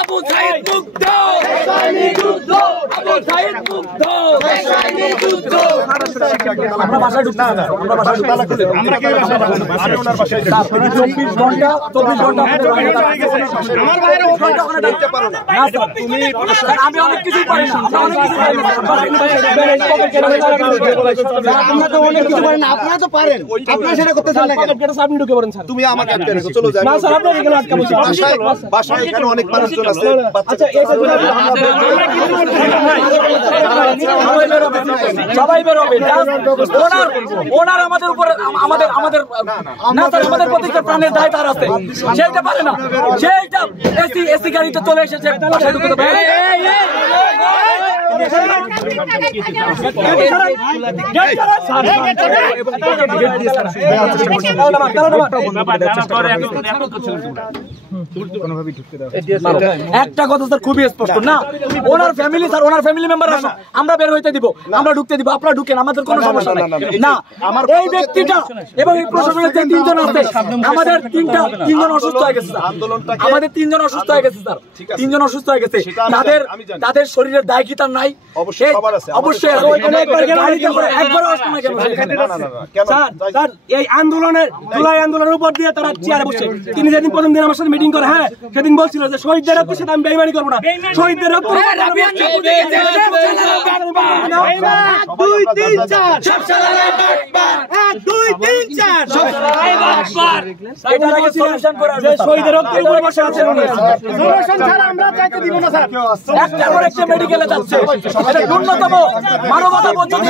আবু সাইদ মুগ্ধ, আবু সাইদ মুগ্ধ, আমরা বাসায় ঢুকতে না, আমরা বাসায় ঢুকতে আমরা কি বাসায় ওনার বাসায় 24 ঘন্টা আমার বাইরে ঘন্টা ওখানে ঢুকতে পারো না। না স্যার, তুমি আমি অনেক কিছু পারি না, আমরা অনেক কিছু পারি না, আমরা তো অনেক কিছু পারি না, আপনারা তো পারেন, আপনারা সেটা করতে চান না কেন? পকেট আপনি ঢুকে পড়েন স্যার, তুমি আমাকে আটকে রেখো, চলো যাই না স্যার, আপনি এখানে আটকাবো বাসায় এখানে অনেক মানুষজন আছে। আচ্ছা সবাই বেরোবে, ওনার আমাদের উপরে আমাদের না স্যার, আমাদের প্রতি প্রাণের দায় তার আছে, সেইটা পারে না, সেইটা এসি গাড়িতে চলে এসেছে বাসায় ঢুকে দেবে। একটা কথা স্যার খুবই স্পষ্ট, না ওনার ফ্যামিলি স্যার, ওনার ফ্যামিলি মেম্বার আসো, আমরা বের হইতে দিব, আমরা ঢুকতে দিব, আপনারা ঢুকেন, আমাদের কোনো সমস্যা নাই। না এই ব্যক্তিটা এবং এই প্রশাসনের যে তিনজন আছে, আমাদের তিনজন অসুস্থ হয়ে গেছে স্যার, আমাদের তিনজন অসুস্থ হয়ে গেছে স্যার, তিনজন অসুস্থ হয়ে গেছে, তাদের শরীরের দায় কি তার নাই? অবশ্যই এই আন্দোলনের জুলাই আন্দোলনের উপর দিয়ে তারা চেয়ারে বসে, তিনি যেদিন প্রথম দিন আমার সাথে মিটিং করে, হ্যাঁ সেদিন বলছিল যে শহীদদের রক্তের সাথে আমি বেইমানি করবো না, শহীদদের রক্ত শহীদের রক্তের উপরে বসে আছে, আমরা চাইতে দিব না স্যার, একটা করে একটা মেডিকেলে যাচ্ছে, ন্যূনতম মানবতা পর্যন্ত